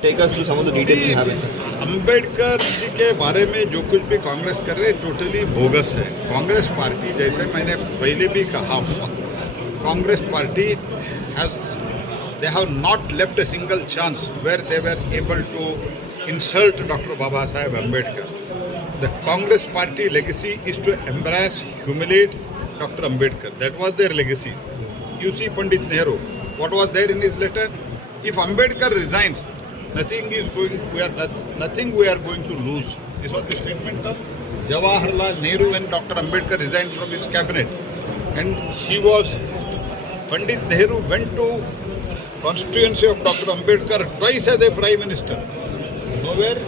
Take us through some of the details you have, sir. Ambedkar ji के बारे में जो कुछ भी कांग्रेस कर रहे टोटली बोगस है। कांग्रेस पार्टी, जैसे मैंने पहले भी कहा, Congress party they have not left a single chance where they were able to insult Dr. Baba Saheb Ambedkar. The Congress party legacy is to embrace, humiliate Dr. Ambedkar. That was their legacy. You see Pandit Nehru, what was there in his letter? If Ambedkar resigns, nothing we are going to lose. This was the statement of Jawaharlal Nehru when Dr. Ambedkar resigned from his cabinet. And Pandit Nehru went to constituency of Dr. Ambedkar twice as a Prime Minister. Nowhere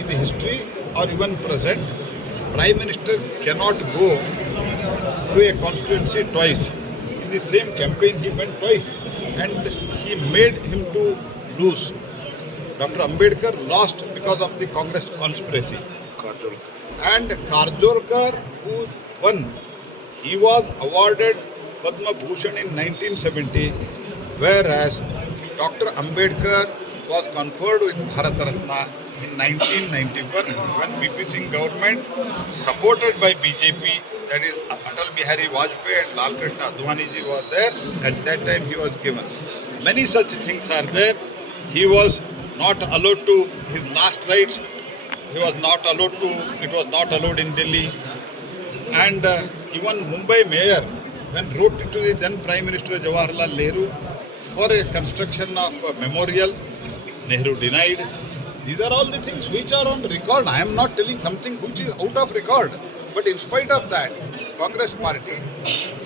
in the history or even present, Prime Minister cannot go to a constituency twice. In the same campaign he went twice and he made him to lose. Dr. Ambedkar lost because of the Congress conspiracy. And Karjorkar, who won, he was awarded Padma Bhushan in 1970, whereas Dr. Ambedkar was conferred with Bharat Ratna in 1991 when VP Singh government, supported by BJP, that is Atal Bihari Vajpayee and Lal Krishna Advani ji was there. At that time he was given. Many such things are there. He was not allowed to his last rites. He was not allowed to. It was not allowed in Delhi. And even Mumbai mayor, when wrote to the then Prime Minister Jawaharlal Nehru for a construction of a memorial, Nehru denied. These are all the things which are on record. I am not telling something which is out of record. But in spite of that, Congress party,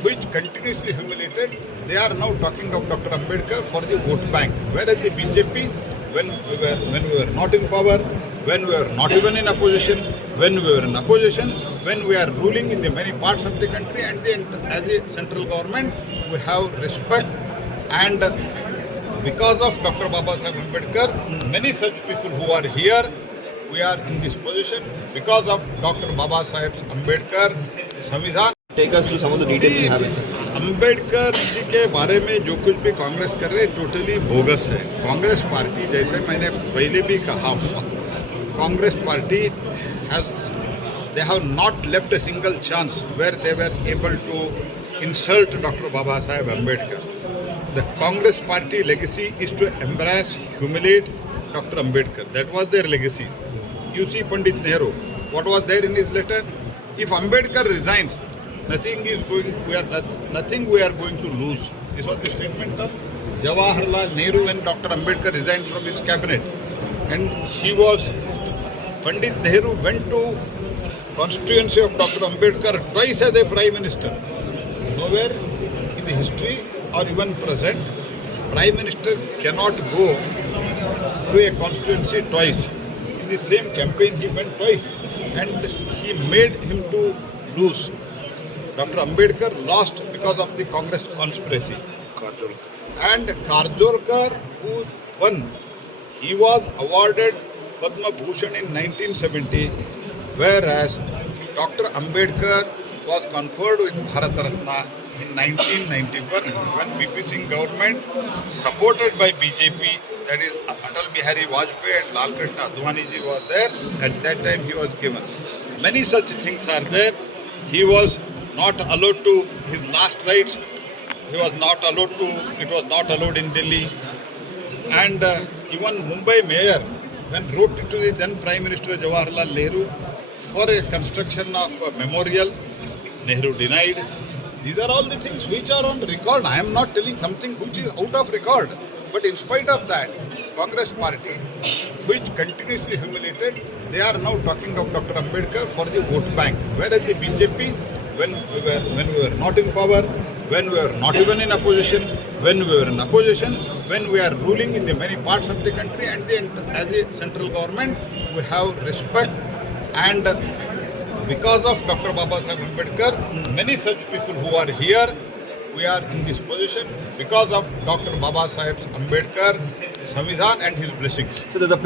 which continuously humiliated, they are now talking of Dr. Ambedkar for the vote bank. Whereas the BJP, when we were not in power, when we were not even in opposition, when we were in opposition, when we are ruling in the many parts of the country, and as a central government, we have respect. And because of Dr. Baba Saheb Ambedkar, many such people who are here, we are in this position because of Dr. Baba Saheb Ambedkar, Samvidhan. Take us through some of the details you have, sir. Ambedkar ji के बारे में जो कुछ भी कांग्रेस कर रहे totally bogus है। Congress party, जैसे मैंने पहले भी कहा, Congress party they have not left a single chance where they were able to insult Dr. Baba Saheb Ambedkar. The Congress party legacy is to embrace, humiliate Dr. Ambedkar. That was their legacy. You see Pandit Nehru, what was there in his letter? If Ambedkar resigns, nothing we are going to lose. This was the statement of Jawaharlal Nehru when Dr. Ambedkar resigned from his cabinet. And Pandit Nehru went to constituency of Dr. Ambedkar twice as a Prime Minister. Nowhere in the history or even present, Prime Minister cannot go to a constituency twice. In the same campaign he went twice and he made him to lose. Dr. Ambedkar lost because of the Congress conspiracy. And Karjorkar, who won, he was awarded Padma Bhushan in 1970, whereas Dr. Ambedkar was conferred with Bharat Ratna in 1991 when VP Singh government, supported by BJP, that is Atal Bihari Vajpayee and Lal Krishna Advani ji was there. At that time he was given. Many such things are there. He was not allowed to his last rites. He was not allowed to. It was not allowed in Delhi. And even Mumbai mayor, when wrote to the then Prime Minister Jawaharlal Nehru for a construction of a memorial, Nehru denied. These are all the things which are on record. I am not telling something which is out of record. But in spite of that, Congress party, which continuously humiliated, they are now talking of Dr. Ambedkar for the vote bank. Whereas the BJP, when we were not in power, when we were not even in opposition, when we were in opposition, when we are ruling in the many parts of the country, and as a central government, we have respect. And because of Dr. Baba Saheb Ambedkar, many such people who are here, we are in this position because of Dr. Baba Saheb Ambedkar, Samvidhan and his blessings. So there's a